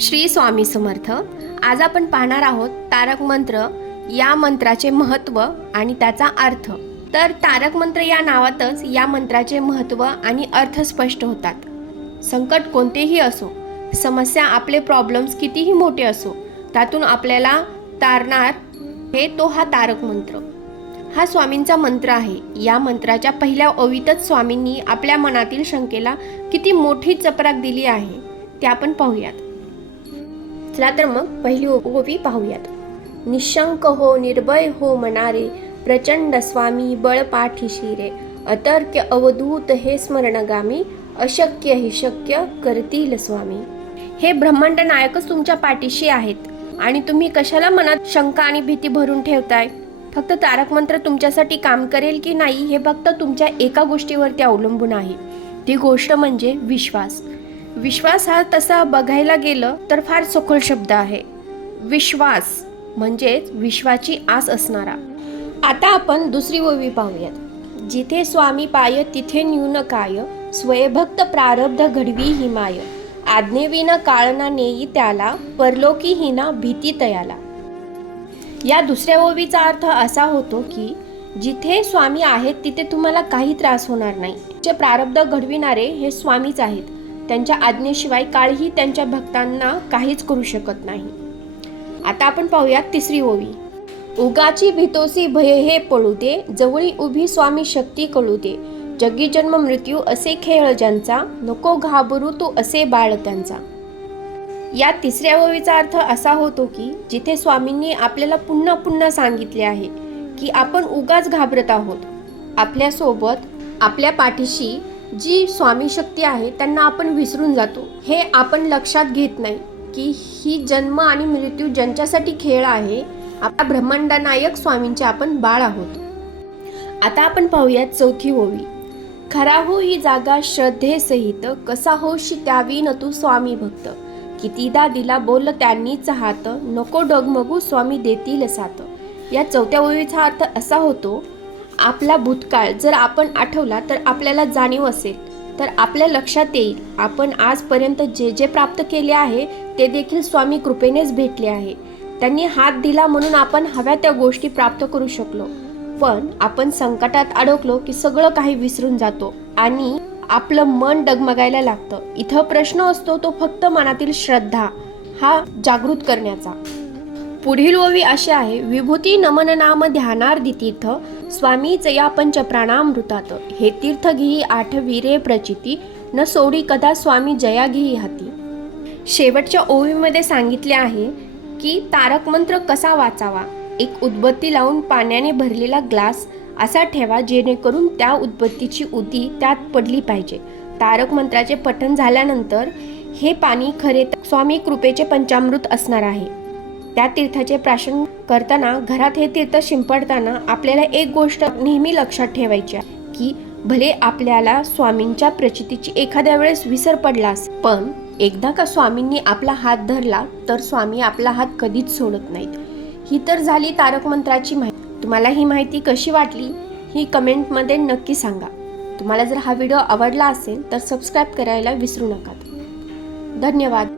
श्री स्वामी समर्थ. आज आपण पाहणार आहोत तारक मंत्र. या मंत्राचे महत्त्व आणि त्याचा अर्थ. तर तारक मंत्र या नावातच या मंत्राचे महत्त्व आणि अर्थ स्पष्ट होतात. संकट कोणतेही असो समस्या आपले प्रॉब्लेम्स कितीही मोठे असो त्यातून आपल्याला तारणार हे तो हा तारक मंत्र. हा स्वामींचा मंत्र आहे. या मंत्राच्या पहिल्या ओवीतच स्वामींनी आपल्या मनातील शंकेला किती मोठी चपराक दिली आहे ते आपण पाहूयात. चला तर मग पहिली ओवी पाहूयात. निशंक हो निर्भय हो मनारे प्रचंड स्वामी बळ पाठीशी रे अतर्क्य अवधूत हे स्मरणगामी अशक्य हे शक्य करतील स्वामी. हे ब्रह्मांड नायकच तुमच्या पाठीशी आहेत. आणि तुम्ही कशाला मनात शंका आणि भीती भरून ठेवताय? फक्त तारक मंत्र तुमच्यासाठी काम करेल की नाही हे फक्त तुमच्या एका गोष्टीवरती अवलंबून आहे. ती गोष्ट म्हणजे विश्वास. विश्वास हा तसा बघायला गेलं तर फार सखोल शब्द आहे. विश्वास म्हणजेच विश्वाची आस असणारा. आता आपण दुसरी ओवी पाहूयात. जिथे स्वामी पाय तिथे न्यून काय स्वयभक्त प्रारब्ध घडवी हिमाय आज्ञेविना काळना नेई त्याला परलोकी हिना भीती तयाला. या दुसऱ्या ओवीचा अर्थ असा होतो की जिथे स्वामी आहेत तिथे तुम्हाला काही त्रास होणार नाही. जे प्रारब्ध घडविणारे हे स्वामीच आहेत. त्यांच्या आज्ञेशिवाय काळही त्यांच्या भक्तांना काहीच करू शकत नाही. आता आपण पाहूयात तिसरी ओवी. उगाची भितोसी भय हे पळू दे जवळी उभी स्वामी शक्ती कळू दे जगी जन्म मृत्यू असे खेळ ज्यांचा नको घाबरू तू असे बाळ त्यांचा. या तिसऱ्या ओवीचा अर्थ असा होतो की जिथे स्वामींनी आपल्याला पुन्हा पुन्हा सांगितले आहे की आपण उगाच घाबरत आहोत. आपल्यासोबत आपल्या पाठीशी जी स्वामी शक्ती आहे त्यांना आपण विसरून जातो. हे आपण लक्षात घेत नाही की ही जन्म आणि मृत्यू ज्यांच्यासाठी खेळ आहे आपला ब्रह्मांडनायक स्वामींचे आपण बाळ आहोत. आता आपण पाहूयात चौथी ओवी खरा हो ही जागा श्रद्धेसहित कसा होशी त्यावी न तू स्वामी भक्त. कितीदा दिला बोल त्यांनी चाहत नको डगमगू स्वामी देतील साथ या चौथ्या ओळीचा अर्थ असा होतो आपला भूतकाळ जर आपण आठवला तर आपल्याला जाणीव असेल. तर आपल्या लक्षात येईल आपण आजपर्यंत जे जे प्राप्त केले आहे ते देखील स्वामी कृपेनेच भेटले आहे. त्यांनी हात दिला म्हणून आपण हव्या त्या गोष्टी प्राप्त करू शकलो. पण आपण संकटात अडकलो की सगळं काही विसरून जातो आणि आपलं मन डगमगायला लागतं. इथं प्रश्न असतो तो फक्त मनातील श्रद्धा हा जागृत करण्याचा. पुढील ओवी अशी आहे विभूती नमन नाम ध्यानार्धी तीर्थ स्वामीच या पंच प्राणामृतात हे तीर्थ घेई आठ वीरे प्रचिती न सोडी कदा स्वामी जया घेई हाती. शेवटच्या ओवीमध्ये सांगितले आहे की तारक मंत्र कसा वाचावा? एक उदबत्ती लावून पाण्याने भरलेला ग्लास असा ठेवा जेणेकरून त्या उदबत्तीची उदी त्यात पडली पाहिजे. तारक मंत्राचे पठण झाल्यानंतर हे पाणी खरे तर स्वामी कृपेचे पंचामृत असणार आहे. त्या तीर्थाचे प्राशन करताना घरात हे तीर्थ शिंपडताना आपल्याला एक गोष्ट नेहमी लक्षात ठेवायची आहे की भले आपल्याला स्वामींच्या प्रचितीची एखाद्या वेळेस विसर पडलास पण एकदा का स्वामींनी आपला हात धरला तर स्वामी आपला हात कधीच सोडत नाहीत. ही तर झाली तारक मंत्राची माहिती. तुम्हाला ही माहिती कशी वाटली ही कमेंटमध्ये नक्की सांगा. तुम्हाला जर हा व्हिडिओ आवडला असेल तर सबस्क्राईब करायला विसरू नका. धन्यवाद.